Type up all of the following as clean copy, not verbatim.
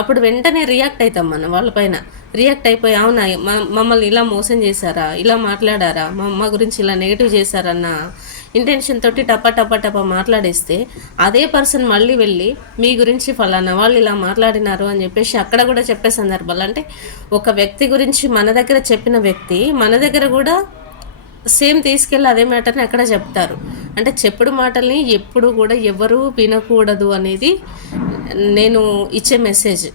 అప్పుడు వెంటనే రియాక్ట్ అవుతాం మనం వాళ్ళపైన. రియాక్ట్ అయిపోయి అవునా మమ్మల్ని ఇలా మోసం చేశారా, ఇలా మాట్లాడారా, మా అమ్మ గురించి ఇలా నెగిటివ్ చేశారన్న ఇంటెన్షన్ తోటి టపా టపా టపా మాట్లాడేస్తే అదే పర్సన్ మళ్ళీ వెళ్ళి మీ గురించి ఫలానా వాళ్ళు ఇలా మాట్లాడినారు అని చెప్పేసి అక్కడ కూడా చెప్పే సందర్భాలు. అంటే ఒక వ్యక్తి గురించి మన దగ్గర చెప్పిన వ్యక్తి మన దగ్గర కూడా సేమ్ తీసుకెళ్ళి అదే మ్యాటర్ని అక్కడ చెప్తారు. అంటే చెప్పుడు మాటల్ని ఎప్పుడు కూడా ఎవరు వినకూడదు అనేది నేను ఇచ్చే మెసేజ్.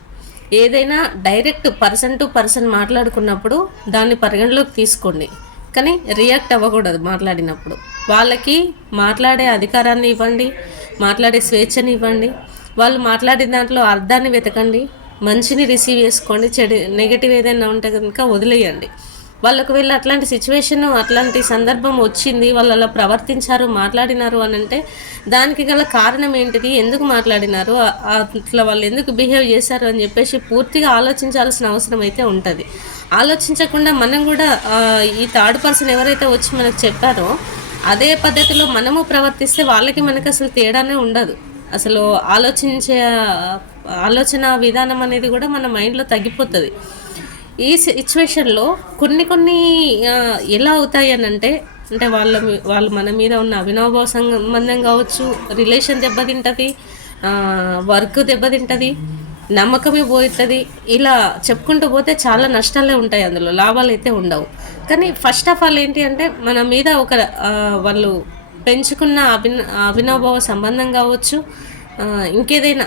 ఏదైనా డైరెక్ట్ పర్సన్ టు పర్సన్ మాట్లాడుకున్నప్పుడు దాన్ని పరిగణలోకి తీసుకోండి, కానీ రియాక్ట్ అవ్వకూడదు మాట్లాడినప్పుడు. వాళ్ళకి మాట్లాడే అధికారాన్ని ఇవ్వండి, మాట్లాడే స్వేచ్ఛని ఇవ్వండి. వాళ్ళు మాట్లాడిన దాంట్లో అర్థాన్ని వెతకండి, మంచిని రిసీవ్ చేసుకోండి, చెడు నెగిటివ్ ఏదైనా ఉంటే కనుక వదిలేయండి. వాళ్ళకు వెళ్ళి అట్లాంటి సిచ్యువేషన్ అట్లాంటి సందర్భం వచ్చింది, వాళ్ళు అలా ప్రవర్తించారు మాట్లాడినారు అని అంటే దానికి గల కారణం ఏంటిది, ఎందుకు మాట్లాడినారు, అట్లా వాళ్ళు ఎందుకు బిహేవ్ చేశారు అని చెప్పేసి పూర్తిగా ఆలోచించాల్సిన అవసరం అయితే ఉంటుంది. ఆలోచించకుండా మనం కూడా ఈ థర్డ్ పర్సన్ ఎవరైతే వచ్చి మనకు చెప్పారో అదే పద్ధతిలో మనము ప్రవర్తిస్తే వాళ్ళకి మనకి అసలు తేడానే ఉండదు. అసలు ఆలోచన విధానం అనేది కూడా మన మైండ్లో తగ్గిపోతుంది. ఈ సిచ్యువేషన్లో కొన్ని ఎలా అవుతాయి అని అంటే వాళ్ళు మన మీద ఉన్న అవినాభావ సంబంధం కావచ్చు, రిలేషన్ దెబ్బతింటుంది, వర్క్ దెబ్బతింటుంది, నమ్మకమే పోతుంది. ఇలా చెప్పుకుంటూ పోతే చాలా నష్టాలే ఉంటాయి, అందులో లాభాలు అయితే ఉండవు. కానీ ఫస్ట్ ఆఫ్ ఆల్ ఏంటి అంటే మన మీద ఒక వాళ్ళు పెంచుకున్న అవినాభావ సంబంధం కావచ్చు, ఇంకేదైనా